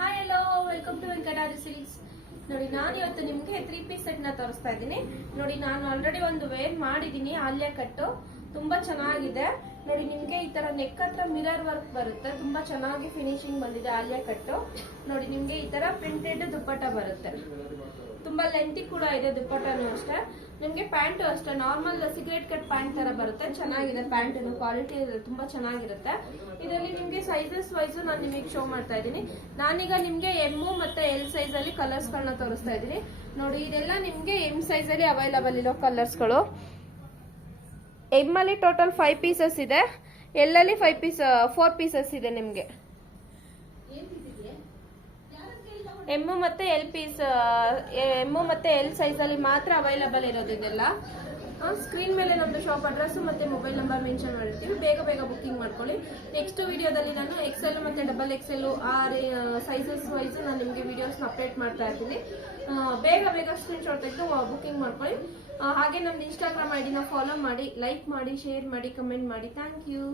Hi hello welcome to Venkatadri silks. ನೋಡಿ ನಾನು ಇವತ್ತು ನಿಮಗೆ 3 ಪೀಸ್ ಸೆಟ್ ನ ತೋರಿಸ್ತಾ ಇದ್ದೀನಿ. ನೋಡಿ ನಾನು ಆಲ್ರೆಡಿ ಒಂದು ವೇರ್ ಮಾಡಿದೀನಿ ಆಲಿಯಾ ಕಟ್ಟು, ತುಂಬಾ ಚೆನ್ನಾಗಿದೆ. ನೋಡಿ ನಿಮ್ಗೆ ಈ ತರ ನೆಕ್ ಹತ್ರ ಮಿರರ್ ವರ್ಕ್ ಬರುತ್ತೆ, ತುಂಬಾ ಚೆನ್ನಾಗಿ ಫಿನಿಶಿಂಗ್ ಬಂದಿದೆ ಆಲಿಯಾ ಕಟ್ಟು. ನೋಡಿ ನಿಮ್ಗೆ ಈ ತರ ಪ್ರಿಂಟೆಡ್ ದುಪ್ಪಟ್ಟ ಬರುತ್ತೆ, ತುಂಬಾ ಲೆಂತಿ ಕೂಡ ಇದೆ ದುಪ್ಪಟ್ಟನು ಅಷ್ಟೇ. ನಿಮ್ಗೆ ಪ್ಯಾಂಟ್ ಅಷ್ಟೇ ನಾರ್ಮಲ್ ಸಿಗರೇಟ್ ಕಟ್ ಪ್ಯಾಂಟ್ ತರ ಬರುತ್ತೆ, ಚೆನ್ನಾಗಿದೆ ಪ್ಯಾಂಟ್ ಕ್ವಾಲಿಟಿ ತುಂಬಾ ಚೆನ್ನಾಗಿರುತ್ತೆ. ಇದರಲ್ಲಿ ನಿಮ್ಗೆ ಸೈಜಸ್ ವೈಸ್ ನಾನು ನಿಮಗೆ ಶೋ ಮಾಡ್ತಾ ಇದ್ದೀನಿ. ನಾನೀಗ ನಿಮ್ಗೆ ಎಮ್ ಮತ್ತೆ ಎಲ್ ಸೈಜ್ ಅಲ್ಲಿ ಕಲರ್ಸ್ ಗಳನ್ನ ತೋರಿಸ್ತಾ ಇದ್ದೀನಿ. ನೋಡಿ ಇದೆಲ್ಲ ನಿಮ್ಗೆ ಎಮ್ ಸೈಜ್ ಅಲ್ಲಿ ಅವೈಲಬಲ್ ಇರೋ ಕಲರ್ಸ್ ಗಳು. ಎಮ್ ಅಲ್ಲಿ ಟೋಟಲ್ 5 ಪೀಸಸ್ ಇದೆ, ಎಲ್ ಅಲ್ಲಿ 4 ಪೀಸಸ್ ಇದೆ. ನಿಮ್ಗೆ ಎಮ್ ಮತ್ತೆ ಎಲ್ ಪೀಸ್, ಎಮ್ ಮತ್ತೆ ಎಲ್ ಸೈಜ್ ಅಲ್ಲಿ ಮಾತ್ರ ಅವೈಲಬಲ್ ಇರೋದು ಇದೆಲ್ಲ. ಸ್ಕ್ರೀನ್ ಮೇಲೆ ನಮ್ದು ಶಾಪ್ ಅಡ್ರೆಸ್ ಮತ್ತೆ ಮೊಬೈಲ್ ನಂಬರ್ ಮೆನ್ಷನ್ ಮಾಡಿರ್ತೀವಿ, ಬೇಗ ಬೇಗ ಬುಕಿಂಗ್ ಮಾಡ್ಕೊಳ್ಳಿ. ನೆಕ್ಸ್ಟ್ ವಿಡಿಯೋದಲ್ಲಿ ನಾನು XL ಮತ್ತೆ XXL ಸೈಜಸ್ ವೈಸ್ ನಾನು ನಿಮಗೆ ವಿಡಿಯೋಸ್ನ ಅಪ್ಡೇಟ್ ಮಾಡ್ತಾ ಇರ್ತೀನಿ. ಬೇಗ ಬೇಗ ಸ್ಕ್ರೀನ್ ಶಾಟ್ ತೆಗೆದು ಬುಕಿಂಗ್ ಮಾಡ್ಕೊಳ್ಳಿ. ಹಾಗೆ ನಮ್ದು ಇನ್ಸ್ಟಾಗ್ರಾಮ್ ಐಡಿನ ಫಾಲೋ ಮಾಡಿ, ಲೈಕ್ ಮಾಡಿ, ಶೇರ್ ಮಾಡಿ, ಕಮೆಂಟ್ ಮಾಡಿ. Thank you.